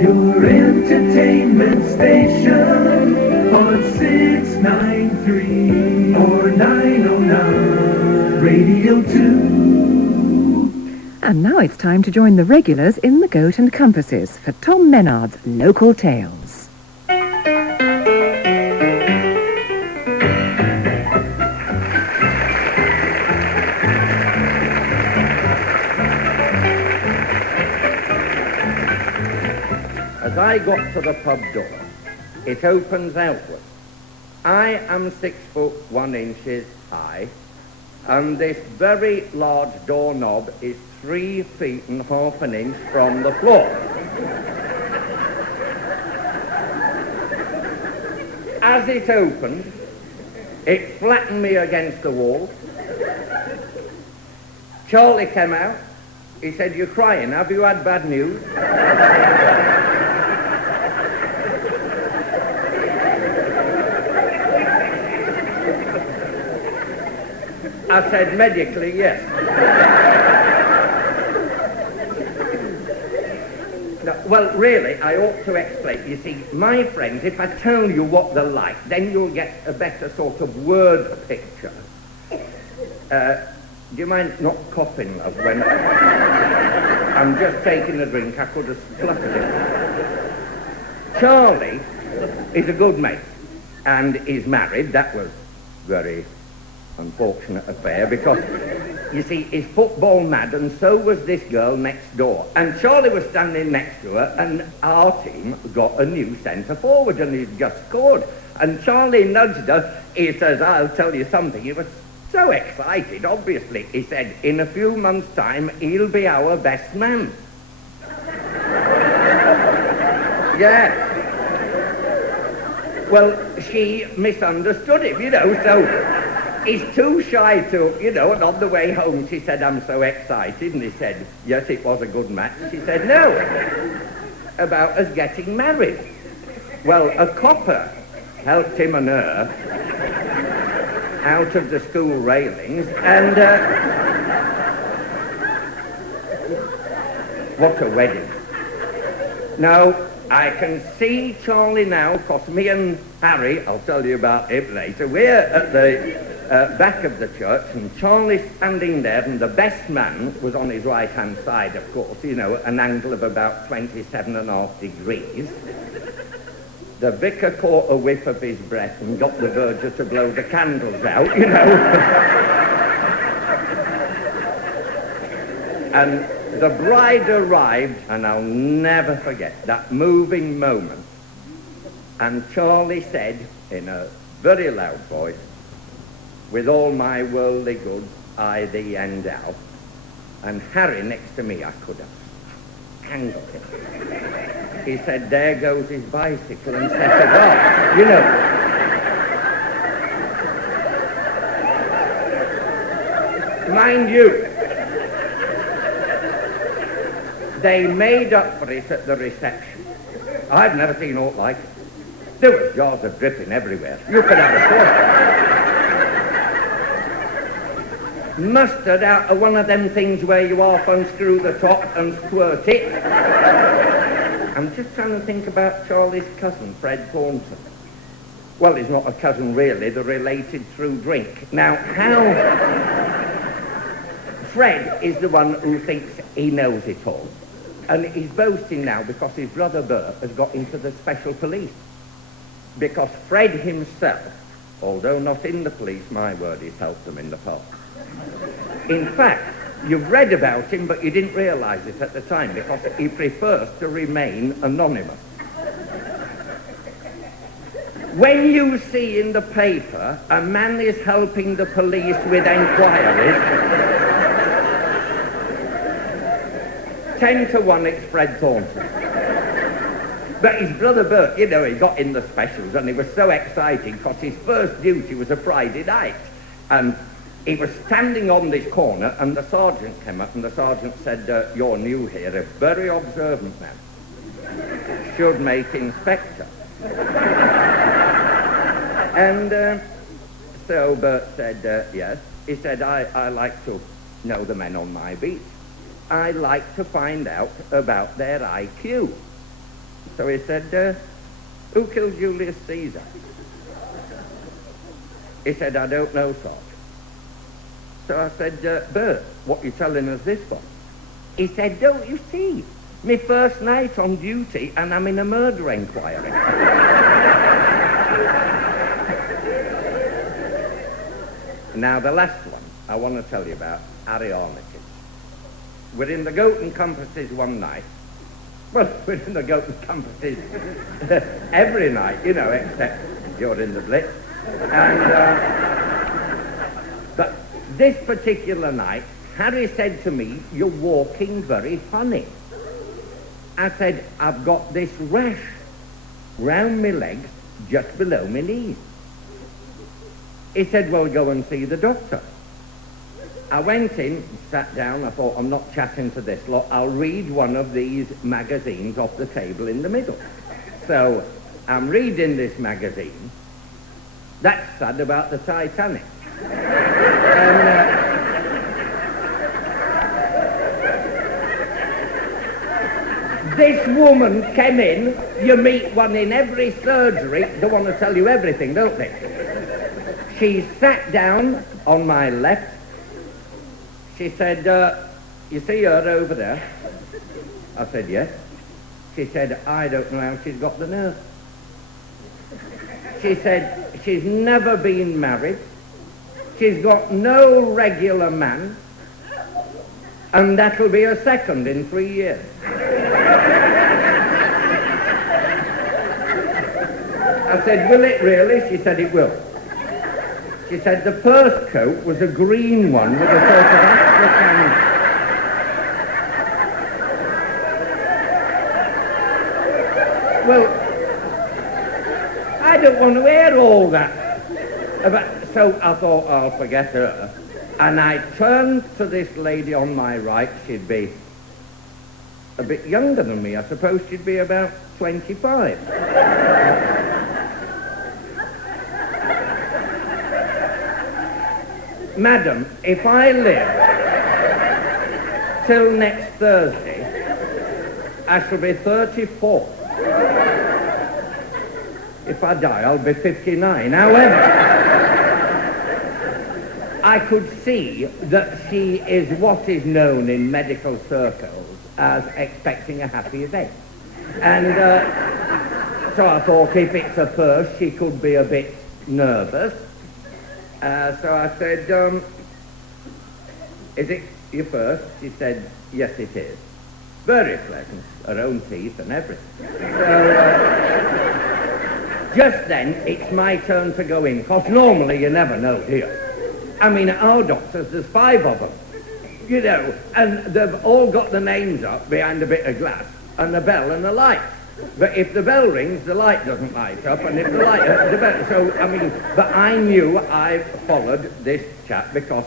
Your entertainment station on 693 or 909 Radio 2. And now it's time to join the regulars in the Goat and Compasses for Tom Mennard's Local Tales. As I got to the pub door, it opens outward. I am 6 foot 1 inches high, and this very large doorknob is 3 feet and half an inch from the floor. As it opened, it flattened me against the wall. Charlie came out. He said, "You're crying. Have you had bad news?" I said, "Medically, yes." No, well, really, I ought to explain. You see, my friends, if I tell you what they're like, then you'll get a better sort of word picture. Do you mind not coughing, love, when I'm just taking a drink? I could have spluttered it. Charlie is a good mate and is married. That was very unfortunate affair because, you see, he's football mad, and so was this girl next door. And Charlie was standing next to her, and our team got a new centre forward, and he'd just scored. And Charlie nudged her. He says, "I'll tell you something." He was so excited, obviously. He said, "In a few months' time, he'll be our best man." Yeah. Well, she misunderstood him, so he's too shy to, and on the way home she said, "I'm so excited." And he said, "Yes, it was a good match." She said, "No, about us getting married." Well, a copper helped him and her out of the school railings, and what a wedding. Now, I can see Charlie now, because me and Harry, I'll tell you about him later, we're at the back of the church, and Charlie's standing there, and the best man was on his right-hand side, of course, an angle of about 27.5 degrees. The vicar caught a whiff of his breath and got the verger to blow the candles out, And the bride arrived, and I'll never forget that moving moment. And Charlie said, in a very loud voice, "With all my worldly goods, I thee endow." And Harry next to me, I could have strangled him. He said, "There goes his bicycle," and set it off, Mind you, they made up for it at the reception. I've never seen aught like it. There was jars of dripping everywhere. You could have a pour. Mustard out of one of them things where you half unscrew the top and squirt it. I'm just trying to think about Charlie's cousin, Fred Thornton. Well, he's not a cousin really, they're related through drink. Now, Fred is the one who thinks he knows it all. And he's boasting now because his brother Bert has got into the special police. Because Fred himself, although not in the police, my word, he's helped them in the past. In fact, you've read about him, but you didn't realise it at the time because he prefers to remain anonymous. When you see in the paper a man is helping the police with enquiries, 10 to 1 it's Fred Thornton. But his brother Bert, he got in the specials, and he was so exciting because his first duty was a Friday night. And he was standing on this corner, and the sergeant came up, and the sergeant said, "You're new here, a very observant man. Should make inspector." And so Bert said, "Yes." He said, I like to know the men on my beat. I like to find out about their IQ. So he said, who killed Julius Caesar? He said, I don't know, sir. So I said, Bert, what you telling us this for? He said, don't you see? My first night on duty and I'm in a murder inquiry. Now, the last one I want to tell you about, Harry Armitage. We're in the Goat and Compasses one night. Well, we're in the Goat and Compasses every night, you know, except during the Blitz. But this particular night, Harry said to me, you're walking very funny. I said, I've got this rash round my legs just below my knees. He said, well, go and see the doctor. I went in, sat down, I thought, I'm not chatting to this lot, I'll read one of these magazines off the table in the middle. So I'm reading this magazine. That's sad about the Titanic. This woman came in, you meet one in every surgery, they want to tell you everything, don't they? She sat down on my left. She said, you see her over there? I said, yes. She said, I don't know how she's got the nerve. She said, she's never been married. She's got no regular man. And that'll be her second in 3 years. I said, will it really? She said, it will. She said the first coat was a green one with a sort of African... Well, I don't want to hear all that. So I thought, I'll forget her. And I turned to this lady on my right. She'd be a bit younger than me. I suppose she'd be about 25. Madam, if I live till next Thursday, I shall be 34. If I die, I'll be 59. However, I could see that she is what is known in medical circles as expecting a happy event. And so I thought if it's a first, she could be a bit nervous. So I said, is it your first? She said, yes, it is. Very pleasant, her own teeth and everything. So just then, it's my turn to go in, because normally you never know, do you? I mean, at our doctors, there's 5 of them, you know, and they've all got the names up behind a bit of glass, and a bell and a light. But if the bell rings, the light doesn't light up, and if the light, the bell. So, I mean, but I knew I followed this chap because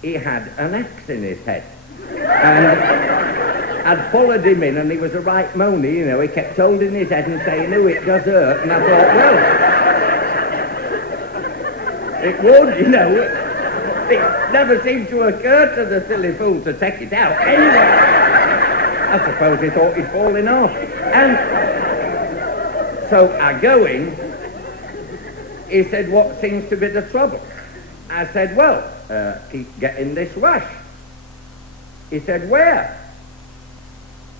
he had an axe in his head. And I'd followed him in, and he was a right moaner, you know. He kept holding his head and saying, oh, it does hurt. And I thought, well, it would, you know. It never seemed to occur to the silly fool to take it out. Anyway, I suppose he thought he'd fallen off. And so I go in. He said, what seems to be the trouble? I said, well, keep getting this rash. He said, where?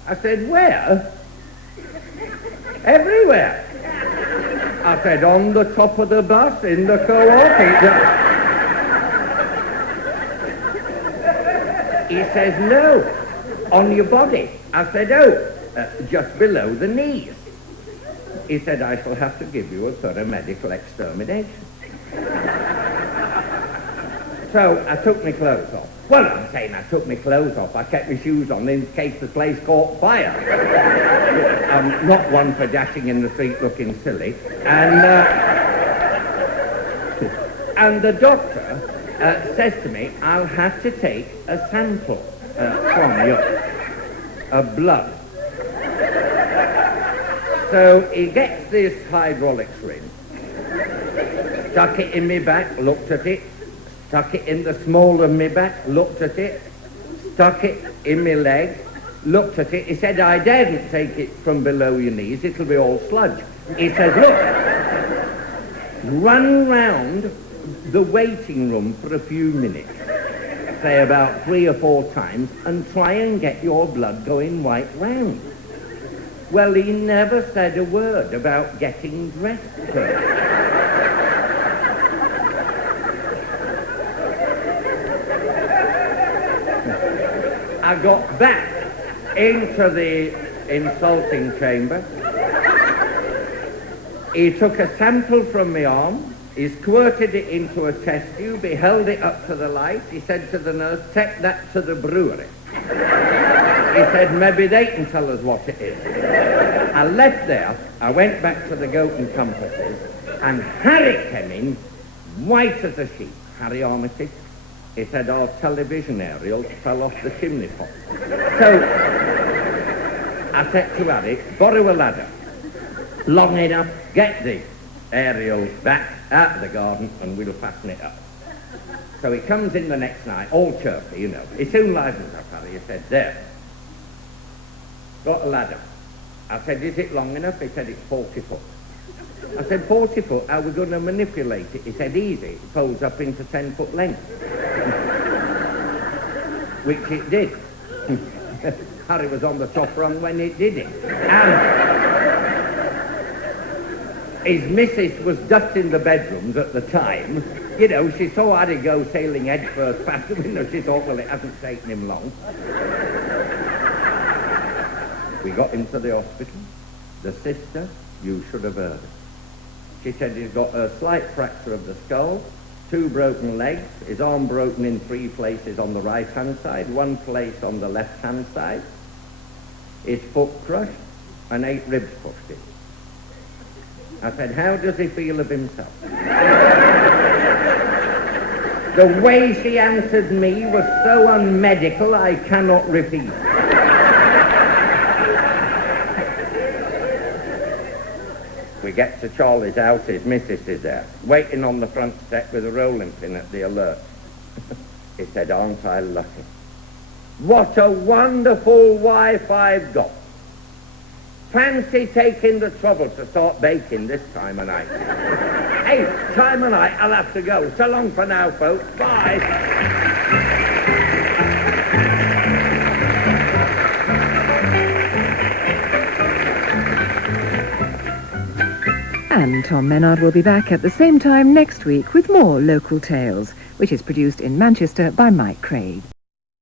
I said, where? Everywhere. I said, on the top of the bus, in the co-op. He says, no, on your body. I said, oh, just below the knees. He said, I shall have to give you a thorough medical extermination. So I took my clothes off. Well, I'm saying I took my clothes off. I kept my shoes on in case the place caught fire. I'm not one for dashing in the street looking silly. And the doctor says to me, I'll have to take a sample from you of blood. So he gets this hydraulic syringe, stuck it in my back, looked at it, stuck it in the small of my back, looked at it, stuck it in my leg, looked at it. He said, I daren't take it from below your knees. It'll be all sludge. He says, look, run round the waiting room for a few minutes, say about 3 or 4 times, and try and get your blood going right round. Well, he never said a word about getting dressed first. I got back into the insulting chamber. He took a sample from my arm, he squirted it into a test tube, he held it up to the light, he said to the nurse, take that to the brewery. He said, maybe they can tell us what it is. I left there, I went back to the Goat and Compasses, and Harry came in, white as a sheet. Harry Armitage. He said, our television aerial fell off the chimney pot. So, I said to Harry, borrow a ladder, long enough, get the aerial back out of the garden, and we'll fasten it up. So he comes in the next night, all chirpy, you know. He soon livens up, Harry. He said, there, got a ladder. I said, is it long enough? He said, it's 40 foot. I said, 40 foot, how are we going to manipulate it? He said, easy, it folds up into 10 foot length. Which it did. Harry was on the top rung when it did it. And his missus was dusting the bedrooms at the time. You know, she saw Harry go sailing head first past the window. She thought, well, it hasn't taken him long. We got him to the hospital. The sister, you should have heard her. She said he's got a slight fracture of the skull, 2 broken legs, his arm broken in 3 places on the right-hand side, 1 place on the left-hand side, his foot crushed, and 8 ribs pushed in. I said, how does he feel of himself? The way she answered me was so unmedical, I cannot repeat. We get to Charlie's house, his missus is there, waiting on the front step with a rolling pin at the alert. He said, aren't I lucky? What a wonderful wife I've got. Fancy taking the trouble to start baking this time of night. Hey, time of night, I'll have to go. So long for now, folks. Bye. And Tom Mennard will be back at the same time next week with more Local Tales, which is produced in Manchester by Mike Craig.